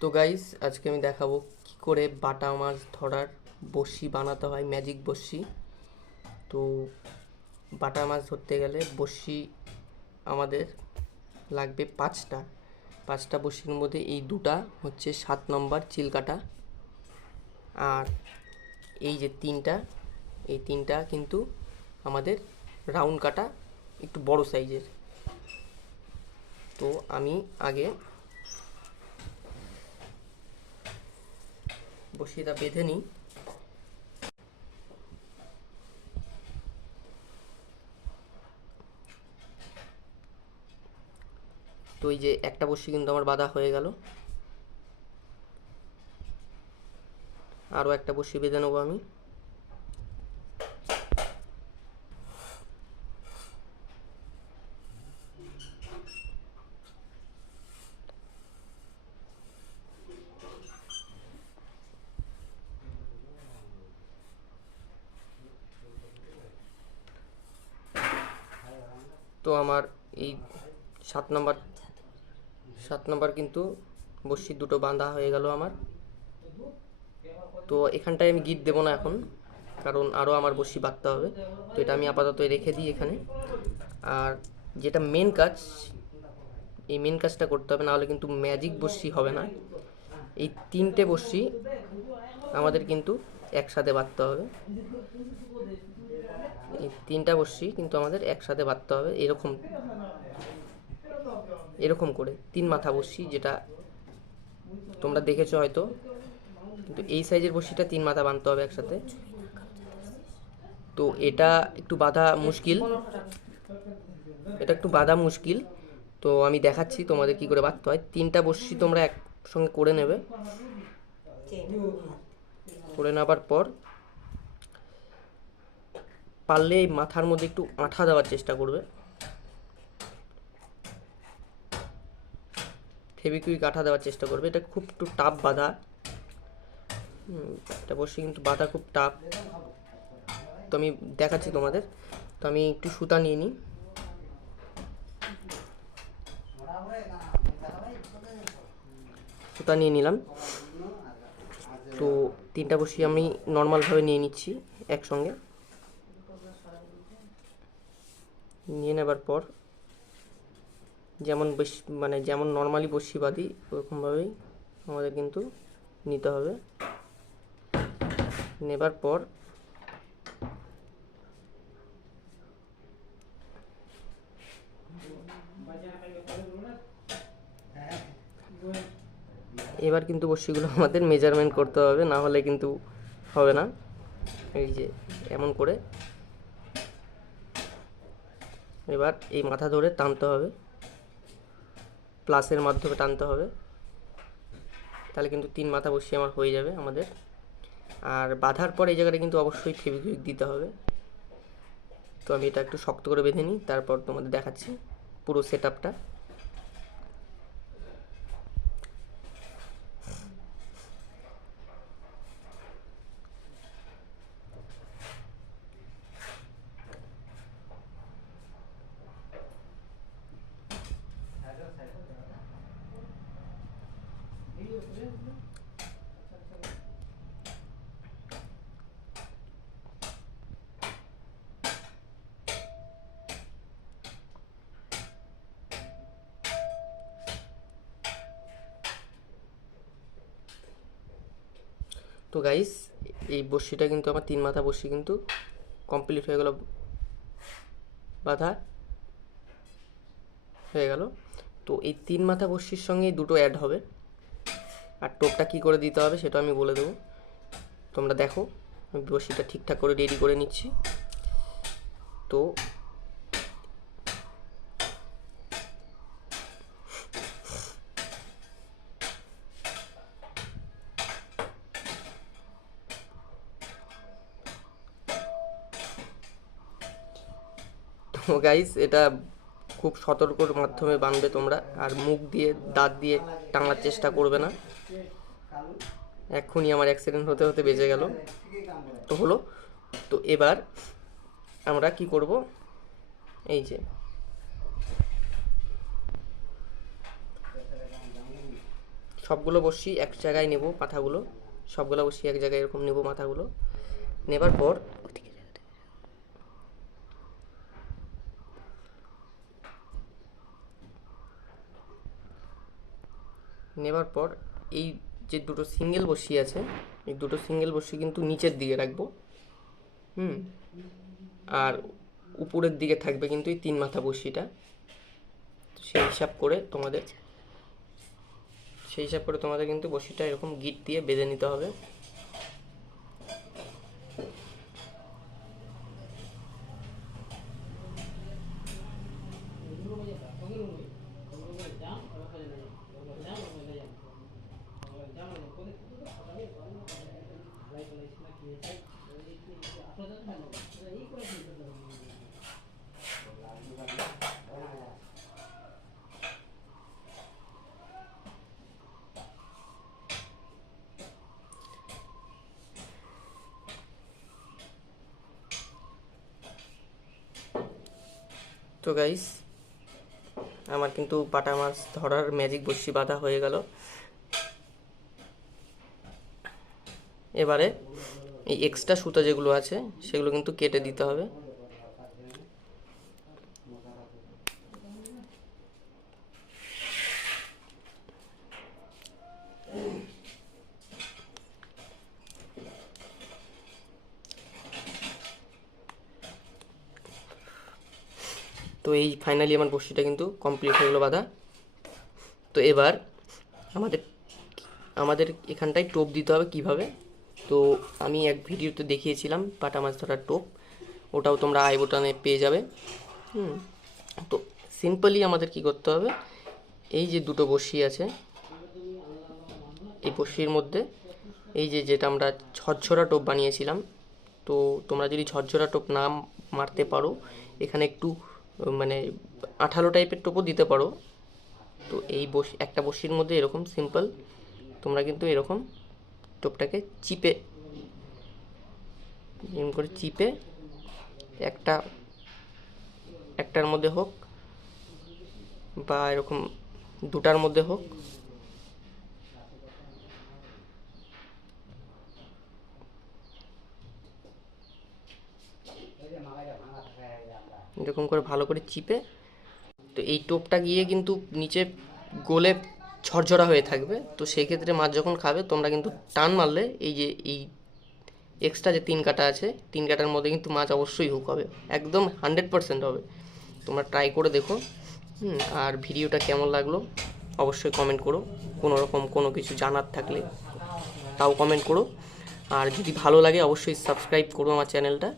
তো গাইস আজকে আমি দেখাবো কি করে বাটা মাছ ধরার বড়শি বানাতে হয় ম্যাজিক বড়শি। তো বাটা মাছ ধরতে গেলে বড়শি আমাদের লাগবে পাঁচটা। পাঁচটা বড়শির মধ্যে এই দুটা হচ্ছে সাত নম্বর চিলকাটা। আর এই যে তিনটা, এই তিনটা কিন্তু আমাদের রাউন্ড কাটা একটু বড় সাইজের তো আমি আগে বসিয়েটা বেঁধে নিই। তো এই যে একটা বসি কিন্তু আমার বাঁধা হয়ে গেল। আরও একটা বসি বেঁধে নেব আমি। তো আমার এই সাত নম্বর সাত নম্বর কিন্তু বড়শি দুটো বাঁধা হয়ে গেল আমার। তো এখানটায় আমি গিট দেবো না এখন, কারণ আরও আমার বড়শি বাঁধতে হবে। তো এটা আমি আপাতত রেখে দিই এখানে। আর যেটা মেন কাজ, এই মেন কাজটা করতে হবে, নাহলে কিন্তু ম্যাজিক বড়শি হবে না। এই তিনটে বড়শি আমাদের কিন্তু একসাথে বাঁধতে হবে। এই তিনটা বড়শি কিন্তু আমাদের একসাথে বাঁধতে হবে এরকম। এরকম করে তিন মাথা বড়শি যেটা তোমরা দেখেছ হয়তো। কিন্তু এই সাইজের বড়শিটা তিন মাথা বাঁধতে হবে একসাথে। তো এটা একটু বাঁধা মুশকিল। এটা একটু বাঁধা মুশকিল। তো আমি দেখাচ্ছি তোমাদের কি করে বাঁধতে হয়। তিনটা বড়শি তোমরা একসঙ্গে করে নেবে। করে নেবার পর পারলে এই মাথার মধ্যে একটু আঠা দেওয়ার চেষ্টা করবে। ফেবিকুইক আঠা দেওয়ার চেষ্টা করবে। এটা খুব একটু টাপ বাঁধা। এটা বসে কিন্তু বাঁধা খুব টাপ তো আমি দেখাচ্ছি তোমাদের। তো আমি একটু সুতা নিয়ে নিই। সুতা নিয়ে নিলাম। তো তিনটা বসি আমি নর্মালভাবে নিয়ে নিচ্ছি একসঙ্গে। নিয়ে নেবার পর যেমন বেশ মানে যেমন নর্মালি বসি বাঁধি ওরকমভাবেই আমাদের কিন্তু নিতে হবে। নেবার পর এবার কিন্তু বড়শিগুলো আমাদের মেজারমেন্ট করতে হবে, না হলে কিন্তু হবে না। এই যে, এমন করে এবার এই মাথা ধরে টানতে হবে। প্লাসের মাধ্যমে টানতে হবে। তাহলে কিন্তু তিন মাথা বসিয়ে আমার হয়ে যাবে আমাদের। আর বাঁধার পর এই জায়গাটা কিন্তু অবশ্যই ফেভিকুইক দিতে হবে। তো আমি এটা একটু শক্ত করে বেঁধে নিই, তারপর তোমাদের দেখাচ্ছি পুরো সেট আপটা তো গাইস এই বড়শিটা কিন্তু আমার তিন মাথা বড়শি কিন্তু কমপ্লিট হয়ে গেল। বাধা হয়ে গেল। তো এই তিন মাথা বড়শির সঙ্গে দুটো অ্যাড হবে। আর টোপটা কী করে দিতে হবে সেটা আমি বলে দেবো। তোমরা দেখো, আমি বড়শিটা ঠিকঠাক করে রেডি করে নিচ্ছি। তো গাইস এটা খুব সতর্কর মাধ্যমে বানবে তোমরা। আর মুখ দিয়ে, দাঁত দিয়ে টাঙার চেষ্টা করবে না। এক্ষুনি আমার অ্যাক্সিডেন্ট হতে হতে বেঁচে গেল। তো হলো। তো এবার আমরা কি করব? এই যে। সবগুলো বসি এক জায়গায় নেব পাঠাগুলো সবগুলো বসি এক জায়গায় এরকম নেব মাথাগুলো নেবার পর নেবার পর এই যে দুটো সিঙ্গেল বসি আছে, এই দুটো সিঙ্গেল বসি কিন্তু নিচের দিকে রাখব। হুম? আর উপরের দিকে থাকবে কিন্তু এই তিন মাথা বসিটা। সেই হিসাব করে তোমাদের, সেই হিসাব করে তোমাদের কিন্তু বসিটা এরকম গিট দিয়ে বেঁধে নিতে হবে। তো গাইস আমার কিন্তু পাটা মাছ ধরার ম্যাজিক বসি বাঁধা হয়ে গেল। এবারে এই এক্সট্রা সুতা যেগুলো আছে, সেগুলো কিন্তু কেটে দিতে হবে। তো এই ফাইনালি আমার বড়শিটা কিন্তু কমপ্লিট হয়ে গেলো বাঁধা। তো এবার আমাদের আমাদের এখানটায় টোপ দিতে হবে কীভাবে? তো আমি এক ভিডিওতে দেখিয়েছিলাম পাটা মাছ ধরার টোপ। ওটাও তোমরা আই বোটানে পেয়ে যাবে। হুম। তো সিম্পলি আমাদের কি করতে হবে? এই যে দুটো বড়শি আছে, এই বড়শির মধ্যে এই যে যেটা আমরা ঝরঝরা টোপ বানিয়েছিলাম, তো তোমরা যদি ঝরঝরা টোপ না মারতে পারো, এখানে একটু মানে আঠালো টাইপের টোপও দিতে পারো। তো এই বসি, একটা বসির মধ্যে এরকম সিম্পল তোমরা কিন্তু এরকম টোপটাকে চিপে, এরকম করে চিপে একটা, একটার মধ্যে হোক বা এরকম দুটার মধ্যে হোক এরকম করে ভালো করে চিপে। তো এই টোপটা গিয়ে কিন্তু নিচে গোলে ঝরঝরা হয়ে থাকবে। তো সেই ক্ষেত্রে মাছ যখন খাবে, তোমরা কিন্তু টান মারলে এই যে, এই এক্সট্রা যে তিন কাটা আছে, তিন কাটার মধ্যে কিন্তু মাছ অবশ্যই হুক হবে। একদম হান্ড্রেড পারসেন্ট হবে। তোমরা ট্রাই করে দেখো। আর ভিডিওটা কেমন লাগল অবশ্যই কমেন্ট করো। কোনো রকম কোনো কিছু জানার থাকলে তাও কমেন্ট করো। আর যদি ভালো লাগে, অবশ্যই সাবস্ক্রাইব করো আমার চ্যানেলটা